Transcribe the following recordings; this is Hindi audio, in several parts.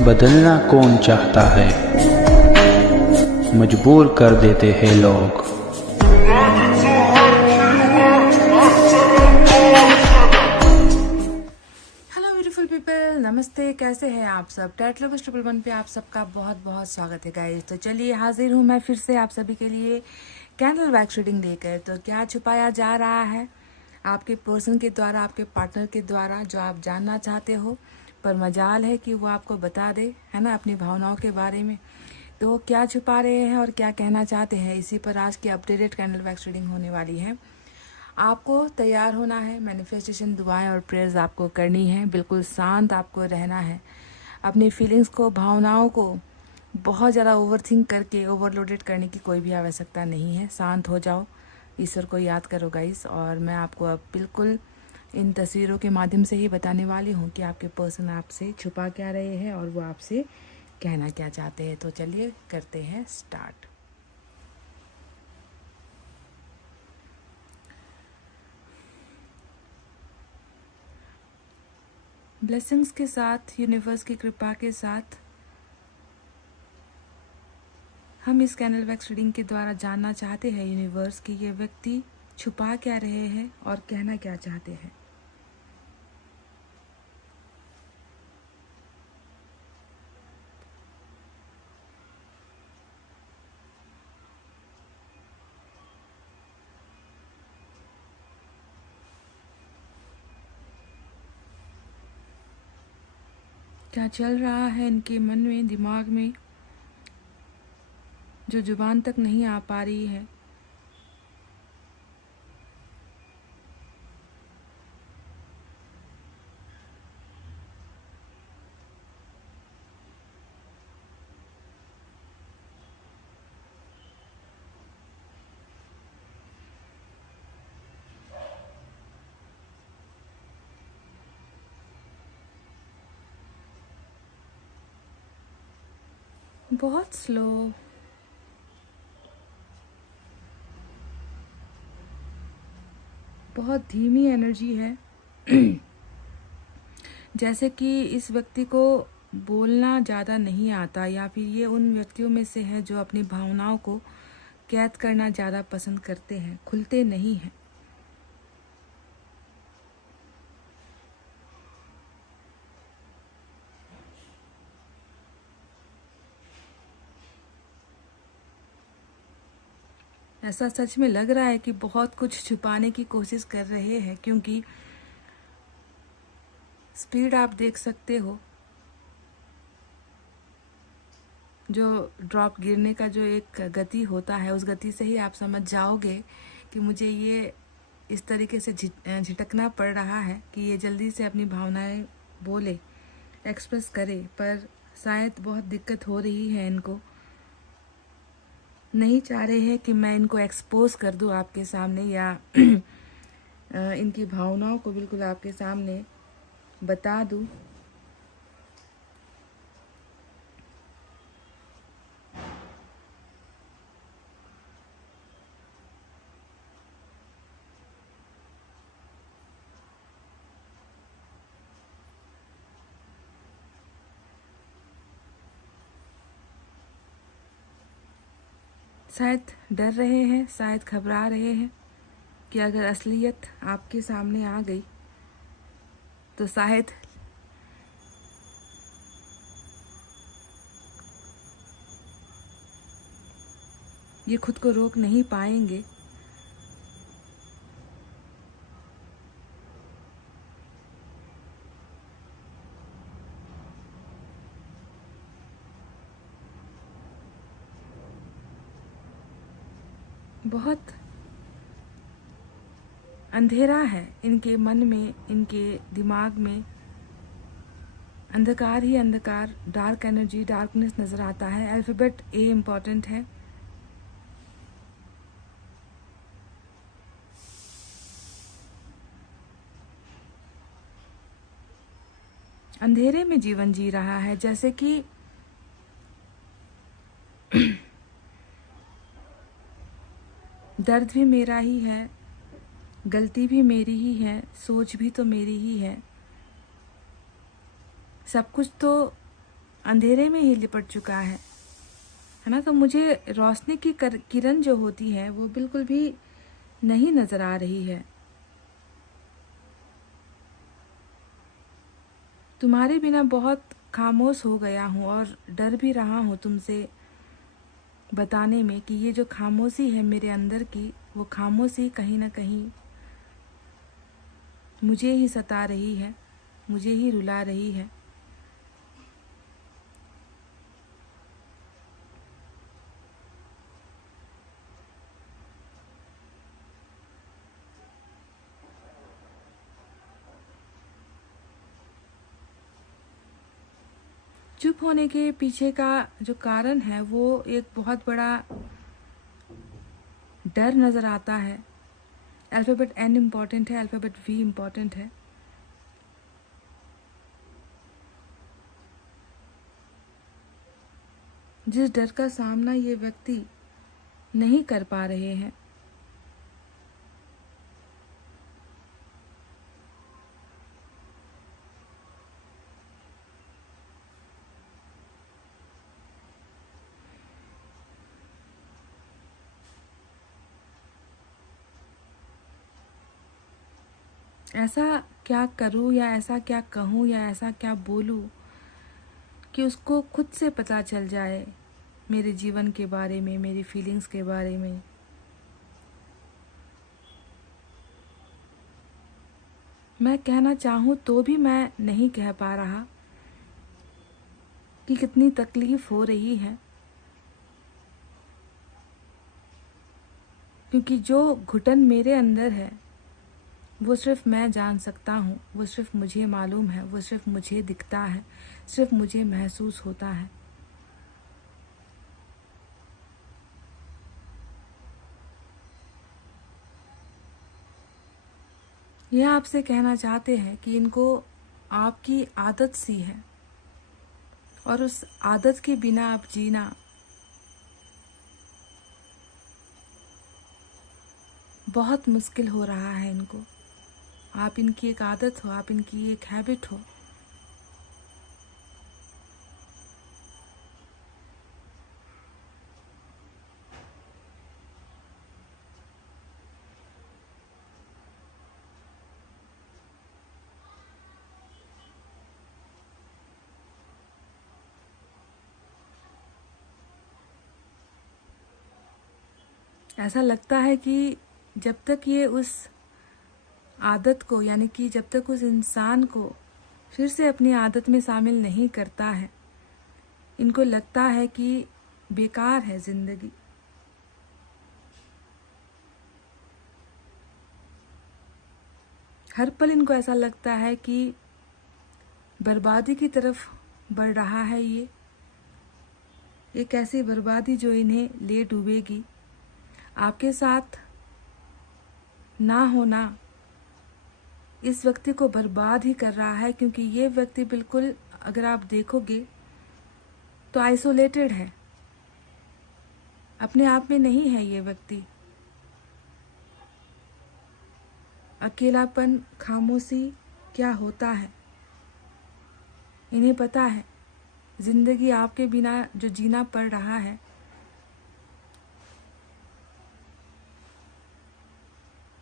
बदलना कौन चाहता है, मजबूर कर देते हैं लोग। हेलो ब्यूटीफुल पीपल, नमस्ते। कैसे हैं आप सब? टैट लवर्स 111 पे आप सबका बहुत बहुत स्वागत है गाइस। तो चलिए हाजिर हूँ मैं फिर से आप सभी के लिए कैंडल वैक्स रीडिंग लेकर। तो क्या छुपाया जा रहा है आपके पर्सन के द्वारा, आपके पार्टनर के द्वारा, जो आप जानना चाहते हो पर मजाल है कि वो आपको बता दे, है ना, अपनी भावनाओं के बारे में। तो क्या छुपा रहे हैं और क्या कहना चाहते हैं, इसी पर आज की अपडेटेड कैंडल वैक्स रीडिंग होने वाली है। आपको तैयार होना है, मैनिफेस्टेशन दुआएं और प्रेयर्स आपको करनी है। बिल्कुल शांत आपको रहना है। अपनी फीलिंग्स को, भावनाओं को बहुत ज़्यादा ओवरथिंक करके ओवरलोडेड करने की कोई भी आवश्यकता नहीं है। शांत हो जाओ, ईश्वर को याद करो गाइस। और मैं आपको अब बिल्कुल इन तस्वीरों के माध्यम से ही बताने वाली हूँ कि आपके पर्सन आपसे छुपा क्या रहे हैं और वो आपसे कहना क्या चाहते हैं। तो चलिए करते हैं स्टार्ट। ब्लेसिंग्स के साथ, यूनिवर्स की कृपा के साथ हम इस कैंडल वैक्स रीडिंग के द्वारा जानना चाहते हैं यूनिवर्स की ये व्यक्ति छुपा क्या रहे हैं और कहना क्या चाहते हैं। क्या चल रहा है इनके मन में, दिमाग में, जो जुबान तक नहीं आ पा रही है। बहुत स्लो, बहुत धीमी एनर्जी है। जैसे कि इस व्यक्ति को बोलना ज़्यादा नहीं आता, या फिर ये उन व्यक्तियों में से है जो अपनी भावनाओं को कैद करना ज़्यादा पसंद करते हैं, खुलते नहीं हैं। ऐसा सच में लग रहा है कि बहुत कुछ छुपाने की कोशिश कर रहे हैं, क्योंकि स्पीड आप देख सकते हो, जो ड्रॉप गिरने का जो एक गति होता है, उस गति से ही आप समझ जाओगे कि मुझे ये इस तरीके से झिटकना पड़ रहा है कि ये जल्दी से अपनी भावनाएं बोले, एक्सप्रेस करे, पर शायद बहुत दिक्कत हो रही है इनको। नहीं चाह रहे हैं कि मैं इनको एक्सपोज कर दूं आपके सामने, या इनकी भावनाओं को बिल्कुल आपके सामने बता दूं। शायद डर रहे हैं, शायद घबरा रहे हैं कि अगर असलियत आपके सामने आ गई तो शायद ये खुद को रोक नहीं पाएंगे। बहुत अंधेरा है इनके मन में, इनके दिमाग में अंधकार ही अंधकार, डार्क एनर्जी, डार्कनेस नजर आता है। अल्फाबेट ए इम्पॉर्टेंट है। अंधेरे में जीवन जी रहा है, जैसे कि दर्द भी मेरा ही है, गलती भी मेरी ही है, सोच भी तो मेरी ही है, सब कुछ तो अंधेरे में ही लिपट चुका है ना। तो मुझे रोशनी की किरण जो होती है वो बिल्कुल भी नहीं नजर आ रही है। तुम्हारे बिना बहुत खामोश हो गया हूँ और डर भी रहा हूँ तुमसे बताने में कि ये जो खामोशी है मेरे अंदर की, वो खामोशी कहीं ना कहीं मुझे ही सता रही है, मुझे ही रुला रही है। चुप होने के पीछे का जो कारण है वो एक बहुत बड़ा डर नज़र आता है। अल्फ़ाबेट एन इम्पॉर्टेंट है, अल्फ़ाबेट वी इम्पॉर्टेंट है। जिस डर का सामना ये व्यक्ति नहीं कर पा रहे हैं। ऐसा क्या करूं या ऐसा क्या कहूं या ऐसा क्या बोलूं कि उसको खुद से पता चल जाए मेरे जीवन के बारे में, मेरी फीलिंग्स के बारे में। मैं कहना चाहूँ तो भी मैं नहीं कह पा रहा कि कितनी तकलीफ हो रही है, क्योंकि जो घुटन मेरे अंदर है वो सिर्फ मैं जान सकता हूँ, वो सिर्फ मुझे मालूम है, वो सिर्फ मुझे दिखता है, सिर्फ मुझे महसूस होता है। यह आपसे कहना चाहते हैं कि इनको आपकी आदत सी है और उस आदत के बिना आप जीना बहुत मुश्किल हो रहा है इनको। आप इनकी एक आदत हो, आप इनकी एक हैबिट हो। ऐसा लगता है कि जब तक ये उस आदत को, यानी कि जब तक उस इंसान को फिर से अपनी आदत में शामिल नहीं करता है, इनको लगता है कि बेकार है जिंदगी। हर पल इनको ऐसा लगता है कि बर्बादी की तरफ बढ़ रहा है ये, एक ऐसी बर्बादी जो इन्हें ले डूबेगी। आपके साथ ना होना इस व्यक्ति को बर्बाद ही कर रहा है, क्योंकि ये व्यक्ति बिल्कुल, अगर आप देखोगे तो आइसोलेटेड है, अपने आप में नहीं है ये व्यक्ति। अकेलापन, खामोशी क्या होता है इन्हें पता है। जिंदगी आपके बिना जो जीना पड़ रहा है,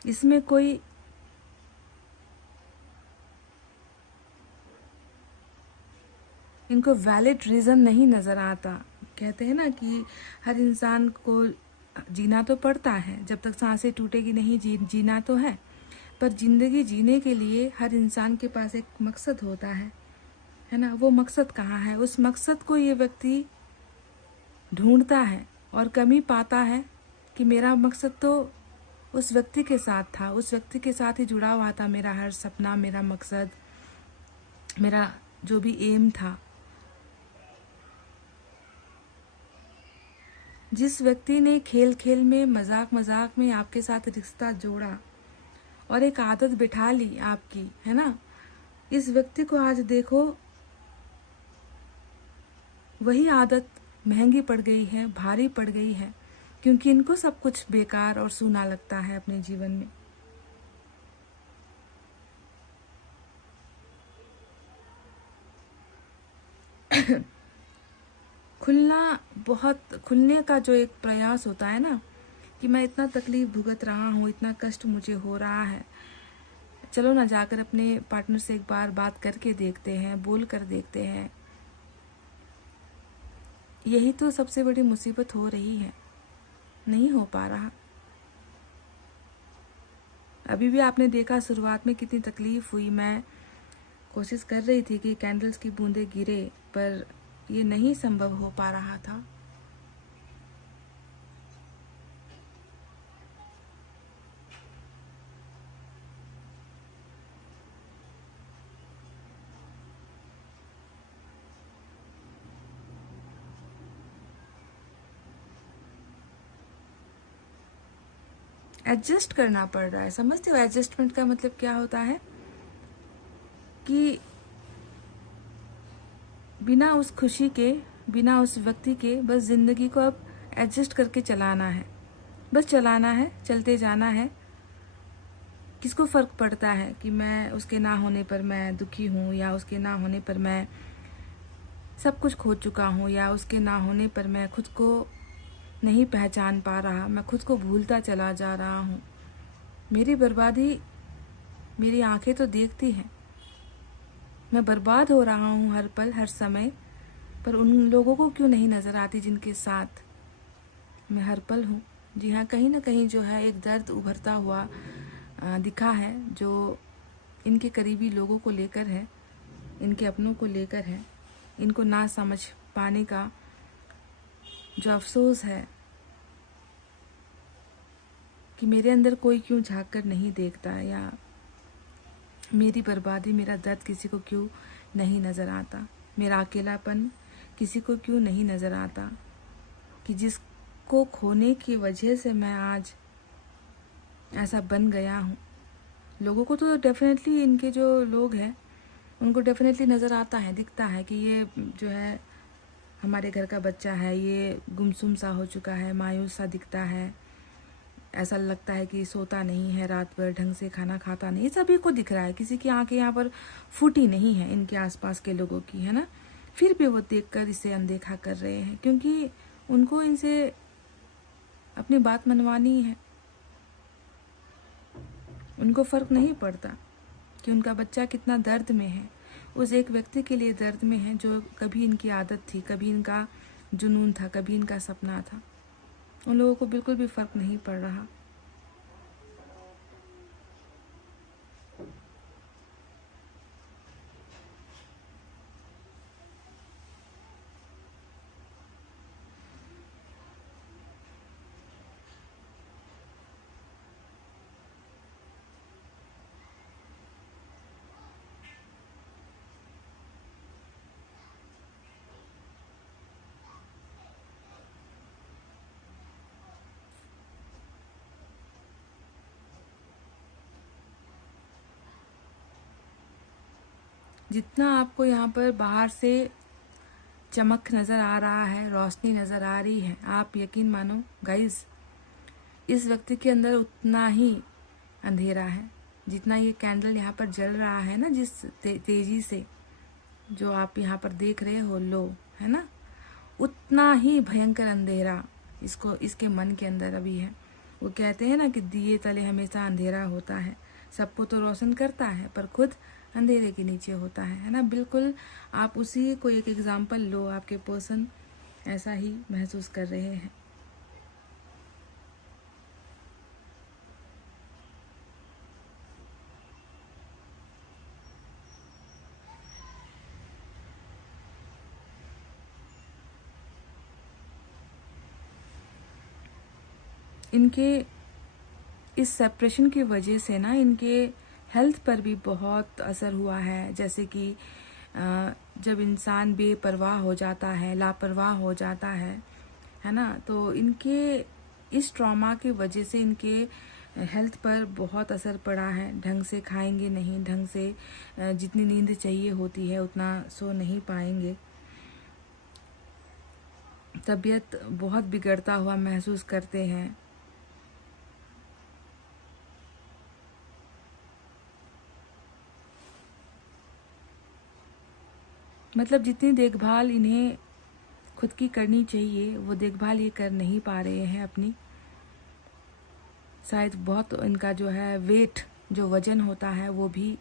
इसमें कोई इनको वैलिड रीज़न नहीं नज़र आता। कहते हैं ना कि हर इंसान को जीना तो पड़ता है, जब तक सांसें टूटेगी नहीं जीना तो है। पर ज़िंदगी जीने के लिए हर इंसान के पास एक मकसद होता है ना। वो मकसद कहाँ है? उस मकसद को ये व्यक्ति ढूंढता है और कमी पाता है कि मेरा मकसद तो उस व्यक्ति के साथ था, उस व्यक्ति के साथ ही जुड़ा हुआ था मेरा हर सपना, मेरा मकसद, मेरा जो भी एम था। जिस व्यक्ति ने खेल खेल में, मजाक मजाक में आपके साथ रिश्ता जोड़ा और एक आदत बिठा ली आपकी, है ना, इस व्यक्ति को आज देखो वही आदत महंगी पड़ गई है, भारी पड़ गई है, क्योंकि इनको सब कुछ बेकार और सूना लगता है अपने जीवन में। खुलने का जो एक प्रयास होता है ना, कि मैं इतना तकलीफ भुगत रहा हूँ, इतना कष्ट मुझे हो रहा है, चलो ना जाकर अपने पार्टनर से एक बार बात करके देखते हैं, बोल कर देखते हैं। यही तो सबसे बड़ी मुसीबत हो रही है, नहीं हो पा रहा। अभी भी आपने देखा शुरुआत में कितनी तकलीफ हुई। मैं कोशिश कर रही थी कि कैंडल्स की बूंदें गिरे, पर ये नहीं संभव हो पा रहा था। एडजस्ट करना पड़ रहा है, समझते हो? एडजस्टमेंट का मतलब क्या होता है कि बिना उस खुशी के, बिना उस व्यक्ति के, बस जिंदगी को अब एडजस्ट करके चलाना है, बस चलाना है, चलते जाना है। किसको फर्क पड़ता है कि मैं उसके ना होने पर मैं दुखी हूँ, या उसके ना होने पर मैं सब कुछ खो चुका हूँ, या उसके ना होने पर मैं खुद को नहीं पहचान पा रहा, मैं खुद को भूलता चला जा रहा हूँ। मेरी बर्बादी मेरी आंखें तो देखती हैं, मैं बर्बाद हो रहा हूँ हर पल हर समय, पर उन लोगों को क्यों नहीं नज़र आती जिनके साथ मैं हर पल हूँ। जी हाँ, कहीं ना कहीं जो है एक दर्द उभरता हुआ दिखा है, जो इनके करीबी लोगों को लेकर है, इनके अपनों को लेकर है। इनको ना समझ पाने का जो अफसोस है कि मेरे अंदर कोई क्यों झांक कर नहीं देखता, या मेरी बर्बादी, मेरा दर्द किसी को क्यों नहीं नज़र आता, मेरा अकेलापन किसी को क्यों नहीं नज़र आता, कि जिसको खोने की वजह से मैं आज ऐसा बन गया हूँ। लोगों को तो डेफिनेटली, इनके जो लोग हैं उनको डेफिनेटली नज़र आता है, दिखता है कि ये जो है हमारे घर का बच्चा है, ये गुमसुम सा हो चुका है, मायूस सा दिखता है, ऐसा लगता है कि सोता नहीं है रात भर, ढंग से खाना खाता नहीं, सभी को दिख रहा है। किसी की आंखें यहाँ पर फूटी नहीं है, इनके आसपास के लोगों की, है ना। फिर भी वो देखकर इसे अनदेखा कर रहे हैं, क्योंकि उनको इनसे अपनी बात मनवानी है। उनको फ़र्क नहीं पड़ता कि उनका बच्चा कितना दर्द में है, उस एक व्यक्ति के लिए दर्द में है जो कभी इनकी आदत थी, कभी इनका जुनून था, कभी इनका सपना था। उन लोगों को बिल्कुल भी फ़र्क नहीं पड़ रहा। जितना आपको यहाँ पर बाहर से चमक नज़र आ रहा है, रोशनी नज़र आ रही है, आप यकीन मानो गाइस, इस व्यक्ति के अंदर उतना ही अंधेरा है। जितना ये कैंडल यहाँ पर जल रहा है ना, जिस तेजी से जो आप यहाँ पर देख रहे हो लो, है ना, उतना ही भयंकर अंधेरा इसके मन के अंदर अभी है। वो कहते हैं ना कि दिए तले हमेशा अंधेरा होता है, सबको तो रोशन करता है पर खुद अंधेरे के नीचे होता है ना। बिल्कुल आप उसी को एक एग्जाम्पल लो, आपके पर्सन ऐसा ही महसूस कर रहे हैं। इनके इस सेपरेशन की वजह से ना इनके हेल्थ पर भी बहुत असर हुआ है। जैसे कि जब इंसान बेपरवाह हो जाता है, लापरवाह हो जाता है ना, तो इनके इस ट्रॉमा की वजह से इनके हेल्थ पर बहुत असर पड़ा है। ढंग से खाएंगे नहीं, ढंग से जितनी नींद चाहिए होती है उतना सो नहीं पाएंगे, तबीयत बहुत बिगड़ता हुआ महसूस करते हैं। मतलब जितनी देखभाल इन्हें खुद की करनी चाहिए, वो देखभाल ये कर नहीं पा रहे हैं अपनी। शायद बहुत इनका जो है वेट, जो वजन होता है वो भी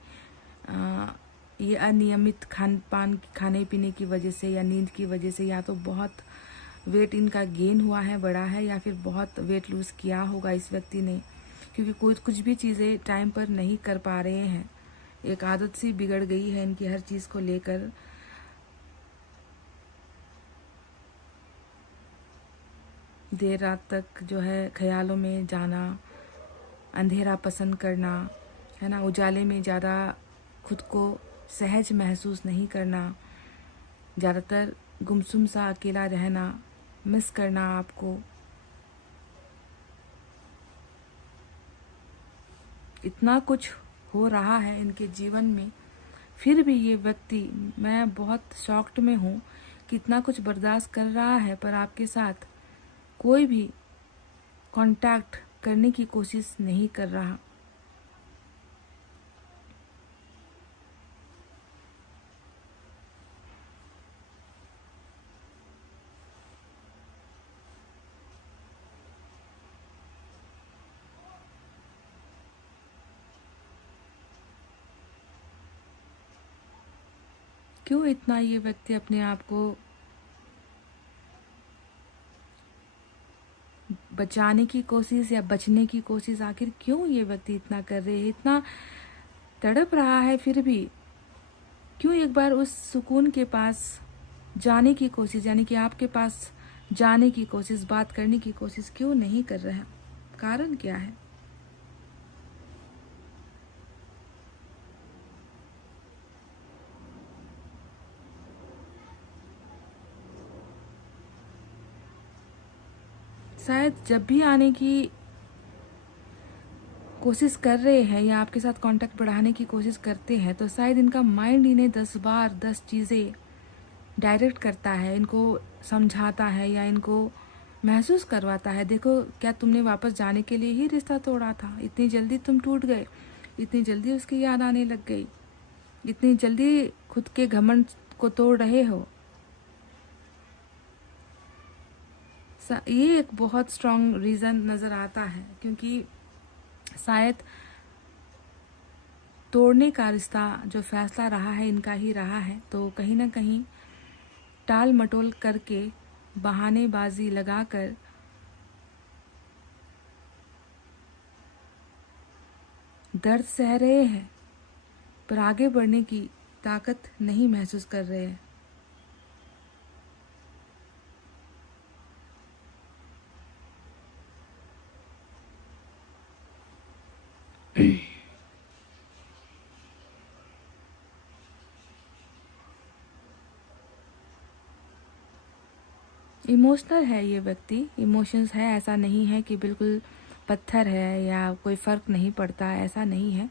ये अनियमित खाने पीने की वजह से या नींद की वजह से, या तो बहुत वेट इनका गेन हुआ है, बढ़ा है, या फिर बहुत वेट लूज़ किया होगा इस व्यक्ति ने, क्योंकि कुछ भी चीज़ें टाइम पर नहीं कर पा रहे हैं। एक आदत सी बिगड़ गई है इनकी हर चीज़ को लेकर। देर रात तक जो है ख्यालों में जाना, अंधेरा पसंद करना, है ना, उजाले में ज़्यादा खुद को सहज महसूस नहीं करना, ज़्यादातर गुमसुम सा अकेला रहना, मिस करना आपको। इतना कुछ हो रहा है इनके जीवन में, फिर भी ये व्यक्ति, मैं बहुत शॉक्ड में हूँ कि इतना कुछ बर्दाश्त कर रहा है, पर आपके साथ कोई भी कांटेक्ट करने की कोशिश नहीं कर रहा। क्यों इतना ये व्यक्ति अपने आप को बचाने की कोशिश या बचने की कोशिश, आखिर क्यों ये व्यक्ति इतना कर रहे हैं, इतना तड़प रहा है, फिर भी क्यों एक बार उस सुकून के पास जाने की कोशिश, यानी कि आपके पास जाने की कोशिश, बात करने की कोशिश क्यों नहीं कर रहे हैं? कारण क्या है? शायद जब भी आने की कोशिश कर रहे हैं या आपके साथ कांटेक्ट बढ़ाने की कोशिश करते हैं, तो शायद इनका माइंड इन्हें 10 बार 10 चीज़ें डायरेक्ट करता है, इनको समझाता है या इनको महसूस करवाता है, देखो क्या तुमने वापस जाने के लिए ही रिश्ता तोड़ा था, इतनी जल्दी तुम टूट गए, इतनी जल्दी उसकी याद आने लग गई, इतनी जल्दी खुद के घमंड को तोड़ रहे हो। ये एक बहुत स्ट्रॉन्ग रीज़न नज़र आता है, क्योंकि शायद तोड़ने का रिश्ता जो फैसला रहा है इनका ही रहा है, तो कहीं ना कहीं टाल मटोल करके, बहानेबाजी लगाकर दर्द सह रहे हैं, पर आगे बढ़ने की ताकत नहीं महसूस कर रहे हैं। इमोशनल है ये व्यक्ति, इमोशंस है, ऐसा नहीं है कि बिल्कुल पत्थर है या कोई फ़र्क नहीं पड़ता, ऐसा नहीं है।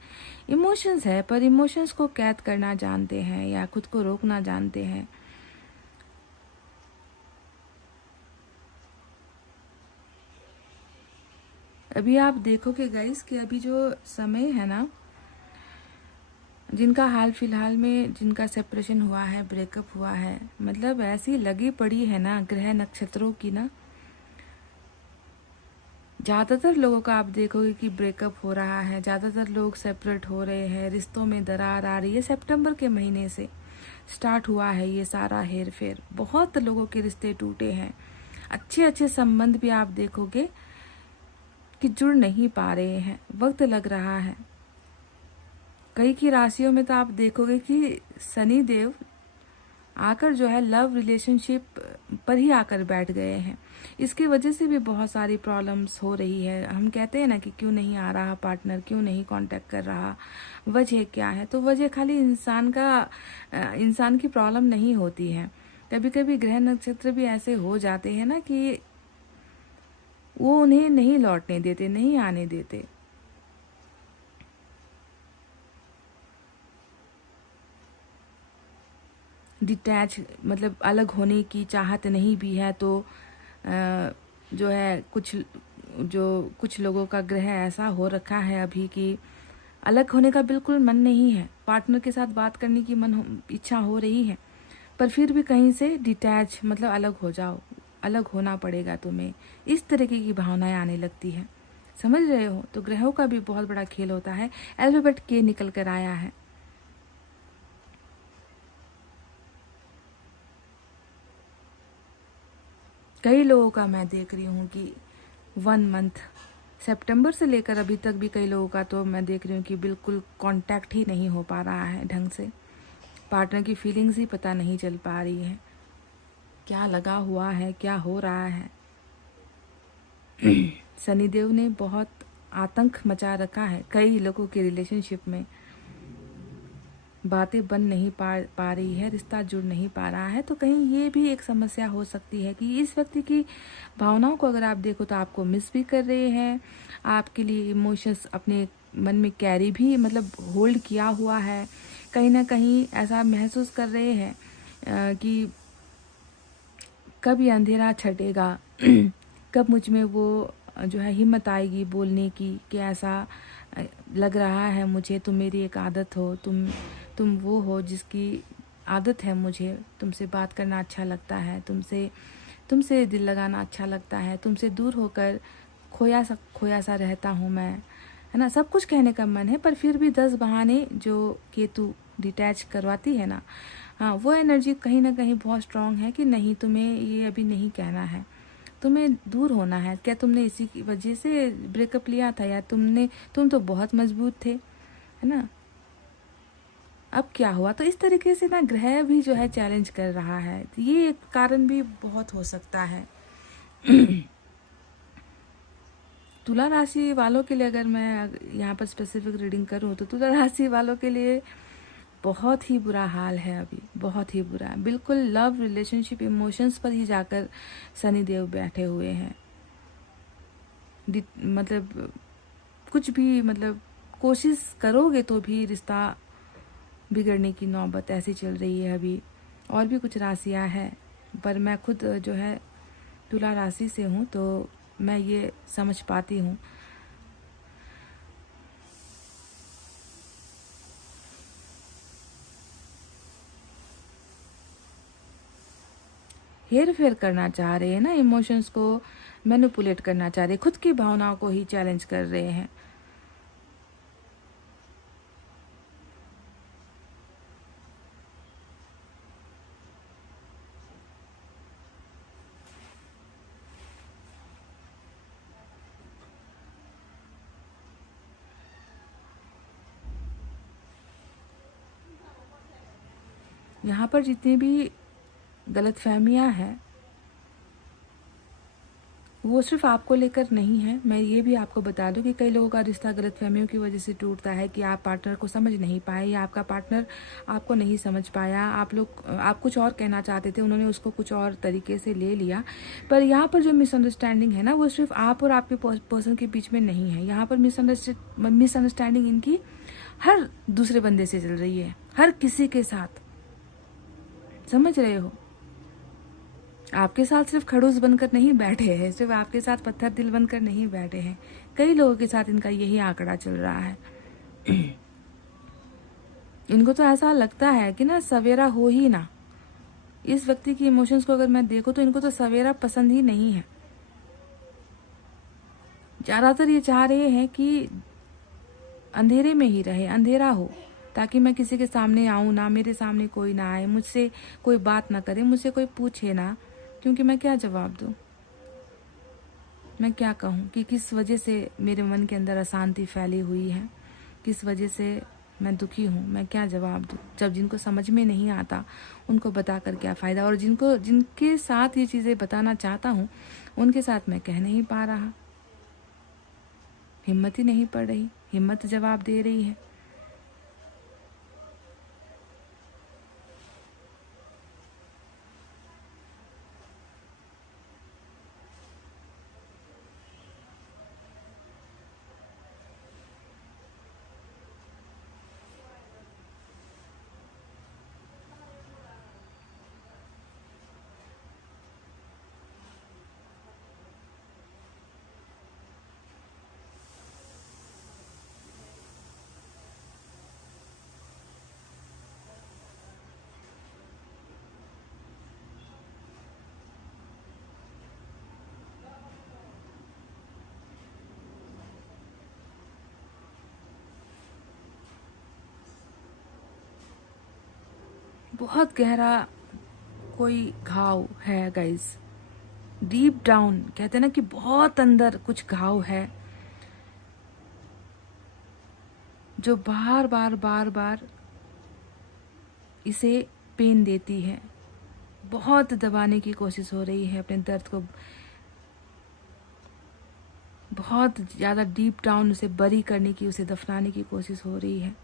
इमोशंस है, पर इमोशंस को कैद करना जानते हैं या खुद को रोकना जानते हैं। अभी आप देखोगे गाइस कि अभी जो समय है ना, जिनका हाल फिलहाल में जिनका सेपरेशन हुआ है, ब्रेकअप हुआ है, मतलब ऐसी लगी पड़ी है ना ग्रह नक्षत्रों की ना, ज़्यादातर लोगों का आप देखोगे कि ब्रेकअप हो रहा है, ज़्यादातर लोग सेपरेट हो रहे हैं, रिश्तों में दरार आ रही है। सितंबर के महीने से स्टार्ट हुआ है ये सारा हेर फेर, बहुत लोगों के रिश्ते टूटे हैं। अच्छे अच्छे संबंध भी आप देखोगे कि जुड़ नहीं पा रहे हैं, वक्त लग रहा है। कई की राशियों में तो आप देखोगे कि शनि देव आकर जो है लव रिलेशनशिप पर ही आकर बैठ गए हैं। इसकी वजह से भी बहुत सारी प्रॉब्लम्स हो रही है। हम कहते हैं ना कि क्यों नहीं आ रहा पार्टनर, क्यों नहीं कांटेक्ट कर रहा, वजह क्या है? तो वजह खाली इंसान की प्रॉब्लम नहीं होती है। कभी कभी ग्रह नक्षत्र भी ऐसे हो जाते हैं ना कि वो उन्हें नहीं लौटने देते, नहीं आने देते। डिटैच मतलब अलग होने की चाहत नहीं भी है, तो जो है कुछ लोगों का ग्रह ऐसा हो रखा है अभी कि अलग होने का बिल्कुल मन नहीं है, पार्टनर के साथ बात करने की इच्छा हो रही है, पर फिर भी कहीं से डिटैच मतलब अलग हो जाओ, अलग होना पड़ेगा तुम्हें, इस तरीके की भावनाएं आने लगती है। समझ रहे हो? तो ग्रहों का भी बहुत बड़ा खेल होता है। अल्फाबेट के निकल कर आया है। कई लोगों का मैं देख रही हूँ कि 1 मंथ सितंबर से लेकर अभी तक भी कई लोगों का तो मैं देख रही हूँ कि बिल्कुल कांटेक्ट ही नहीं हो पा रहा है ढंग से। पार्टनर की फीलिंग्स ही पता नहीं चल पा रही है, क्या लगा हुआ है, क्या हो रहा है। शनिदेव ने बहुत आतंक मचा रखा है कई लोगों के रिलेशनशिप में। बातें बन नहीं पा रही है, रिश्ता जुड़ नहीं पा रहा है। तो कहीं ये भी एक समस्या हो सकती है कि इस व्यक्ति की भावनाओं को अगर आप देखो तो आपको मिस भी कर रहे हैं, आपके लिए इमोशंस अपने मन में कैरी भी मतलब होल्ड किया हुआ है। कहीं ना कहीं ऐसा महसूस कर रहे हैं कि कब ये अंधेरा छटेगा, कब मुझ में वो जो है हिम्मत आएगी बोलने की कि ऐसा लग रहा है मुझे, तुम मेरी एक आदत हो, तुम वो हो जिसकी आदत है मुझे, तुमसे बात करना अच्छा लगता है, तुमसे दिल लगाना अच्छा लगता है, तुमसे दूर होकर खोया सा रहता हूँ मैं, है ना। सब कुछ कहने का मन है पर फिर भी 10 बहाने जो केतु डिटैच करवाती है ना, हाँ, वो एनर्जी कहीं ना कहीं बहुत स्ट्रांग है कि नहीं, तुम्हें ये अभी नहीं कहना है, तुम्हें दूर होना है। क्या तुमने इसी की वजह से ब्रेकअप लिया था, या तुम तो बहुत मजबूत थे, है ना, अब क्या हुआ। तो इस तरीके से ना ग्रह भी जो है चैलेंज कर रहा है। तो ये एक कारण भी बहुत हो सकता है। तुला राशि वालों के लिए अगर मैं यहाँ पर स्पेसिफिक रीडिंग करूँ तो तुला राशि वालों के लिए बहुत ही बुरा हाल है अभी, बहुत ही बुरा। बिल्कुल लव रिलेशनशिप इमोशंस पर ही जाकर शनिदेव बैठे हुए हैं। मतलब कुछ भी मतलब कोशिश करोगे तो भी रिश्ता बिगड़ने की नौबत ऐसी चल रही है अभी। और भी कुछ राशियां हैं पर मैं खुद जो है तुला राशि से हूँ तो मैं ये समझ पाती हूँ। हेर फेर करना चाह रहे हैं ना, इमोशंस को मैनिपुलेट करना चाह रहे हैं, खुद की भावनाओं को ही चैलेंज कर रहे हैं। यहाँ पर जितनी भी गलतफहमियां हैं वो सिर्फ आपको लेकर नहीं है। मैं ये भी आपको बता दूं कि कई लोगों का रिश्ता गलतफहमियों की वजह से टूटता है कि आप पार्टनर को समझ नहीं पाए या आपका पार्टनर आपको नहीं समझ पाया। आप कुछ और कहना चाहते थे, उन्होंने उसको कुछ और तरीके से ले लिया। पर यहाँ पर जो मिसअंडरस्टैंडिंग है ना वो सिर्फ आप और आपके पर्सन के बीच में नहीं है। यहाँ पर मिसअंडरस्टैंडिंग इनकी हर दूसरे बंदे से चल रही है, हर किसी के साथ। समझ रहे हो? आपके साथ सिर्फ खड़ूस बनकर नहीं बैठे हैं, सिर्फ आपके साथ पत्थर दिल बनकर नहीं बैठे हैं। कई लोगों के साथ इनका यही आंकड़ा चल रहा है। इनको तो ऐसा लगता है कि ना सवेरा हो ही ना। इस व्यक्ति की इमोशंस को अगर मैं देखूं तो इनको तो सवेरा पसंद ही नहीं है। ज्यादातर ये चाह रहे हैं कि अंधेरे में ही रहे, अंधेरा हो, ताकि मैं किसी के सामने आऊं ना, मेरे सामने कोई ना आए, मुझसे कोई बात ना करे, मुझसे कोई पूछे ना, क्योंकि मैं क्या जवाब दूं, मैं क्या कहूँ कि किस वजह से मेरे मन के अंदर अशांति फैली हुई है, किस वजह से मैं दुखी हूँ, मैं क्या जवाब दूँ। जब जिनको समझ में नहीं आता उनको बता कर क्या फ़ायदा, और जिनके साथ ये चीज़ें बताना चाहता हूँ उनके साथ मैं कह नहीं पा रहा, हिम्मत ही नहीं पड़ रही, हिम्मत जवाब दे रही है। बहुत गहरा कोई घाव है गाइस। डीप डाउन कहते हैं ना कि बहुत अंदर कुछ घाव है जो बार बार बार बार इसे पेन देती है। बहुत दबाने की कोशिश हो रही है अपने दर्द को, बहुत ज़्यादा डीप डाउन उसे बरी करने की, उसे दफनाने की कोशिश हो रही है।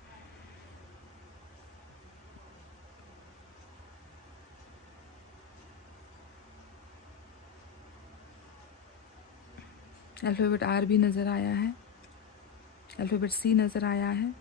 अल्फ़ाबेट आर भी नज़र आया है, अल्फ़ाबेट सी नज़र आया है।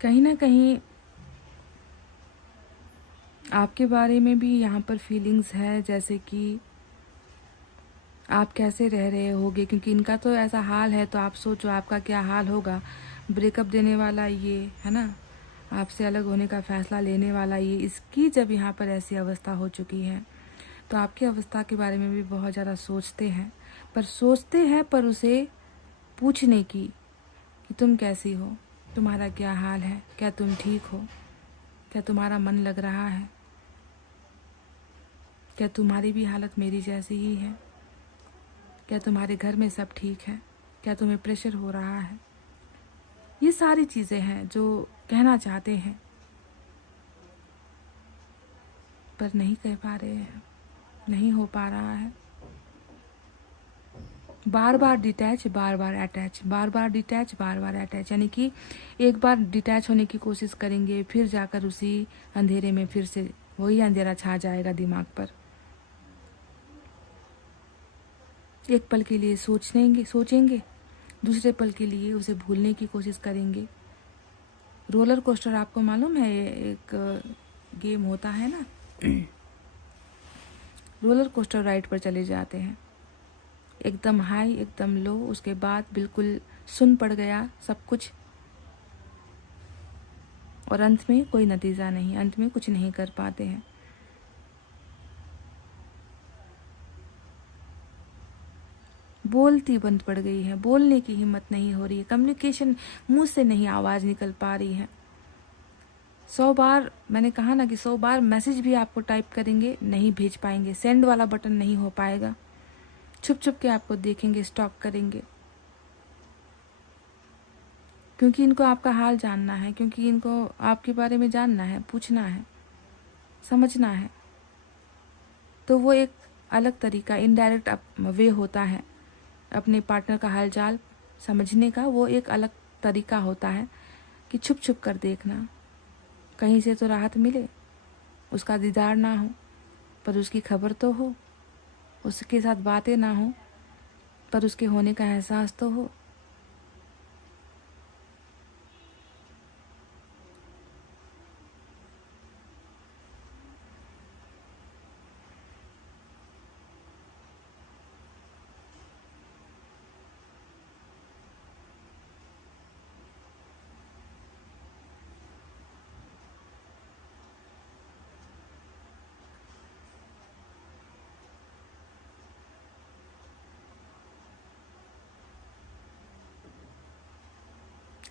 कहीं ना कहीं आपके बारे में भी यहाँ पर फीलिंग्स है, जैसे कि आप कैसे रह रहे होगे, क्योंकि इनका तो ऐसा हाल है, तो आप सोचो आपका क्या हाल होगा। ब्रेकअप देने वाला ये है ना, आपसे अलग होने का फ़ैसला लेने वाला ये, इसकी जब यहाँ पर ऐसी अवस्था हो चुकी है तो आपकी अवस्था के बारे में भी बहुत ज़्यादा सोचते हैं पर उसे पूछने की कि तुम कैसी हो, तुम्हारा क्या हाल है, क्या तुम ठीक हो, क्या तुम्हारा मन लग रहा है, क्या तुम्हारी भी हालत मेरी जैसी ही है, क्या तुम्हारे घर में सब ठीक है, क्या तुम्हें प्रेशर हो रहा है। ये सारी चीज़ें हैं जो कहना चाहते हैं पर नहीं कह पा रहे हैं, नहीं हो पा रहा है। बार बार डिटैच, बार बार अटैच, बार बार डिटैच, बार बार अटैच, यानी कि एक बार डिटैच होने की कोशिश करेंगे, फिर जाकर उसी अंधेरे में फिर से वही अंधेरा छा जाएगा दिमाग पर। एक पल के लिए सोचेंगे, दूसरे पल के लिए उसे भूलने की कोशिश करेंगे। रोलर कोस्टर आपको मालूम है, एक गेम होता है ना, रोलर कोस्टर राइड पर चले जाते हैं, एकदम हाई एकदम लो, उसके बाद बिल्कुल सुन पड़ गया सब कुछ, और अंत में कोई नतीजा नहीं, अंत में कुछ नहीं कर पाते हैं। बोलती बंद पड़ गई है, बोलने की हिम्मत नहीं हो रही है, कम्युनिकेशन मुंह से नहीं आवाज़ निकल पा रही है। 100 बार मैंने कहा ना कि 100 बार मैसेज भी आपको टाइप करेंगे, नहीं भेज पाएंगे, सेंड वाला बटन नहीं हो पाएगा, छुप छुप के आपको देखेंगे, स्टॉक करेंगे, क्योंकि इनको आपका हाल जानना है, क्योंकि इनको आपके बारे में जानना है, पूछना है, समझना है। तो वो एक अलग तरीका, इनडायरेक्ट वे होता है अपने पार्टनर का हाल चाल समझने का। वो एक अलग तरीका होता है कि छुप छुप कर देखना, कहीं से तो राहत मिले, उसका दीदार ना हो पर उसकी खबर तो हो, उसके साथ बातें ना हो पर उसके होने का एहसास तो हो।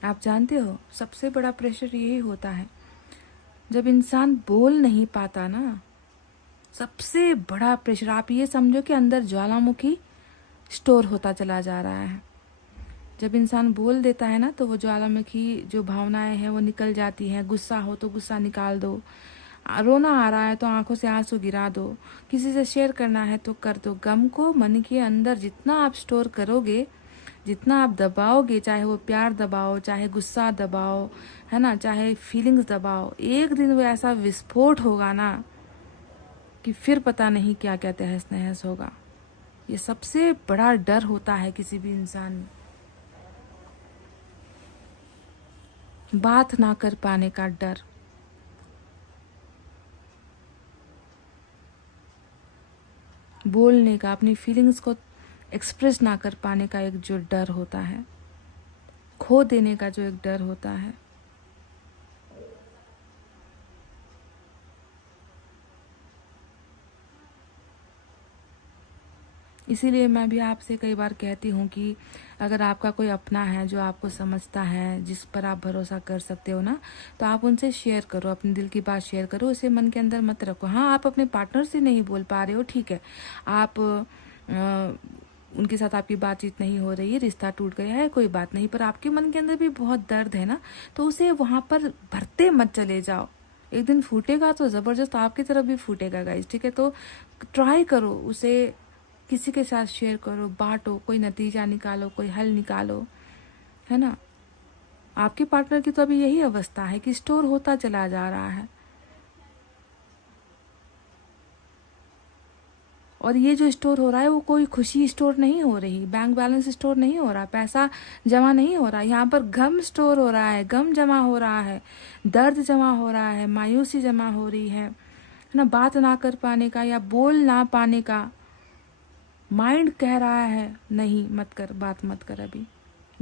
आप जानते हो सबसे बड़ा प्रेशर यही होता है जब इंसान बोल नहीं पाता ना, सबसे बड़ा प्रेशर। आप ये समझो कि अंदर ज्वालामुखी स्टोर होता चला जा रहा है। जब इंसान बोल देता है ना तो वो ज्वालामुखी जो भावनाएं हैं वो निकल जाती हैं। गुस्सा हो तो गुस्सा निकाल दो, रोना आ रहा है तो आंखों से आंसू गिरा दो, किसी से शेयर करना है तो कर दो। गम को मन के अंदर जितना आप स्टोर करोगे, जितना आप दबाओगे, चाहे वो प्यार दबाओ, चाहे गुस्सा दबाओ, है ना, चाहे फीलिंग्स दबाओ, एक दिन वो ऐसा विस्फोट होगा ना कि फिर पता नहीं क्या क्या तहस नहस होगा। ये सबसे बड़ा डर होता है किसी भी इंसान में, बात ना कर पाने का डर। बोलने का, अपनी फीलिंग्स को एक्सप्रेस ना कर पाने का एक जो डर होता है, खो देने का जो एक डर होता है। इसीलिए मैं भी आपसे कई बार कहती हूँ कि अगर आपका कोई अपना है जो आपको समझता है, जिस पर आप भरोसा कर सकते हो ना, तो आप उनसे शेयर करो, अपने दिल की बात शेयर करो, उसे मन के अंदर मत रखो। हाँ, आप अपने पार्टनर से नहीं बोल पा रहे हो, ठीक है, आप उनके साथ आपकी बातचीत नहीं हो रही है, रिश्ता टूट गया है, कोई बात नहीं, पर आपके मन के अंदर भी बहुत दर्द है ना, तो उसे वहां पर भरते मत चले जाओ। एक दिन फूटेगा तो जबरदस्त आपकी तरफ भी फूटेगा गाइस, ठीक है। तो ट्राई करो, उसे किसी के साथ शेयर करो, बांटो, कोई नतीजा निकालो, कोई हल निकालो, है ना। आपके पार्टनर की तो अभी यही अवस्था है कि स्टोर होता चला जा रहा है, और ये जो स्टोर हो रहा है वो कोई खुशी स्टोर नहीं हो रही, बैंक बैलेंस स्टोर नहीं हो रहा, पैसा जमा नहीं हो रहा, यहाँ पर गम स्टोर हो रहा है, गम जमा हो रहा है, दर्द जमा हो रहा है, मायूसी जमा हो रही है ना। बात ना कर पाने का या बोल ना पाने का माइंड कह रहा है नहीं मत कर, बात मत कर, अभी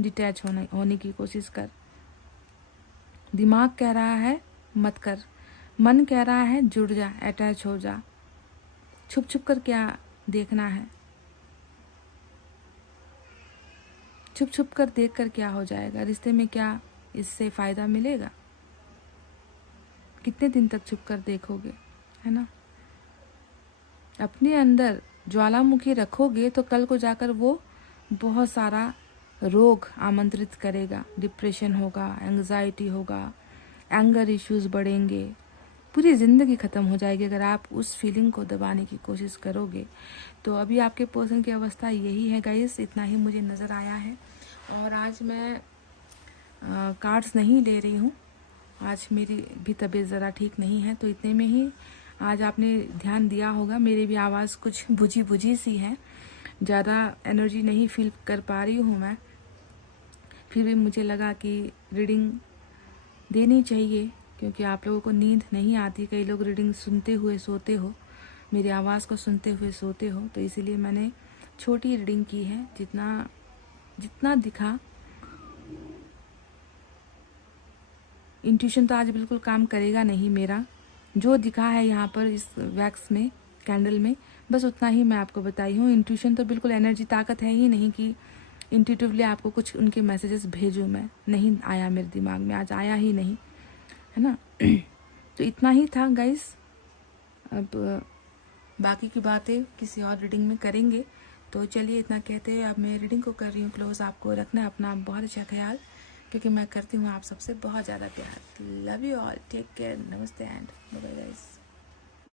डिटैच होने की कोशिश कर। दिमाग कह रहा है मत कर, मन कह रहा है जुड़ जा, अटैच हो जा। छुप छुप कर क्या देखना है, छुप छुप कर देख कर क्या हो जाएगा, रिश्ते में क्या इससे फायदा मिलेगा? कितने दिन तक छुप कर देखोगे, है ना। अपने अंदर ज्वालामुखी रखोगे तो कल को जाकर वो बहुत सारा रोग आमंत्रित करेगा, डिप्रेशन होगा, एंग्जाइटी होगा, एंगर इश्यूज बढ़ेंगे, पूरी ज़िंदगी ख़त्म हो जाएगी अगर आप उस फीलिंग को दबाने की कोशिश करोगे। तो अभी आपके पर्सन की अवस्था यही है गाइस, इतना ही मुझे नज़र आया है। और आज मैं कार्ड्स नहीं ले रही हूँ, आज मेरी भी तबीयत ज़रा ठीक नहीं है, तो इतने में ही आज आपने ध्यान दिया होगा, मेरी भी आवाज़ कुछ बुझी बुझी सी है, ज़्यादा एनर्जी नहीं फील कर पा रही हूँ मैं, फिर भी मुझे लगा कि रीडिंग देनी चाहिए, क्योंकि आप लोगों को नींद नहीं आती, कई लोग रीडिंग सुनते हुए सोते हो, मेरी आवाज़ को सुनते हुए सोते हो, तो इसीलिए मैंने छोटी रीडिंग की है, जितना दिखा। इंट्यूशन तो आज बिल्कुल काम करेगा नहीं मेरा, जो दिखा है यहाँ पर इस वैक्स में, कैंडल में, बस उतना ही मैं आपको बताई हूँ। इंट्यूशन तो बिल्कुल एनर्जी, ताकत है ही नहीं कि इंट्यूटिवली आपको कुछ उनके मैसेजेस भेजूँ मैं, नहीं आया मेरे दिमाग में, आज आया ही नहीं, है ना। तो इतना ही था गाइस, अब बाकी की बातें किसी और रीडिंग में करेंगे। तो चलिए इतना कहते हुए अब मैं रीडिंग को कर रही हूँ क्लोज। आपको रखना है अपना बहुत अच्छा ख्याल, क्योंकि मैं करती हूँ आप सबसे बहुत ज़्यादा प्यार। Love you all, take care, नमस्ते एंड बाय बाय गाइस।